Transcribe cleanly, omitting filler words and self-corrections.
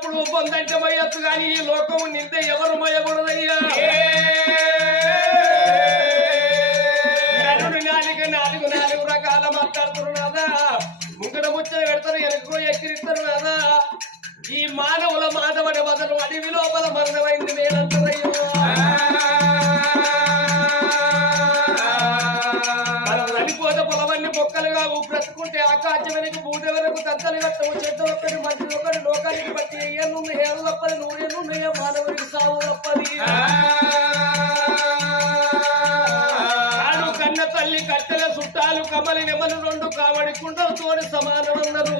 ఉన్నప్పుడు పొందంటే పోయొచ్చు కానీ ఈ లోకం నింతే ఎవరు మోయకూడదయ్యా. నాలుగు రకాల మాట్లాడుతున్నారు నాదా. ముంగడ ముచ్చట పెడతారు, వెనక ఎక్కిరిస్తారు నాదా. ఈ మానవుల మాధవడి బదులు అడవి లోపల మరణమైంది నేనంటారయ్యో. నడిపోతే పొలవన్నీ మొక్కలుగా బ్రతుకుంటే ఆకాశం వెనక భూత వెనక దంతలు కట్టవు. చెట్టు ఒక్కటి మంచి ఒకటి లోకానికి బట్టి ఎన్నున్నాయి ఏళ్ళు తప్పది, నూరెన్నున్నాయో మానవుడికి సాగు తప్పది. కన్న తల్లి కట్టెల చుట్టాలు కమలి నెమలు రెండు కావడి కుండలతోని సమానమన్నారు.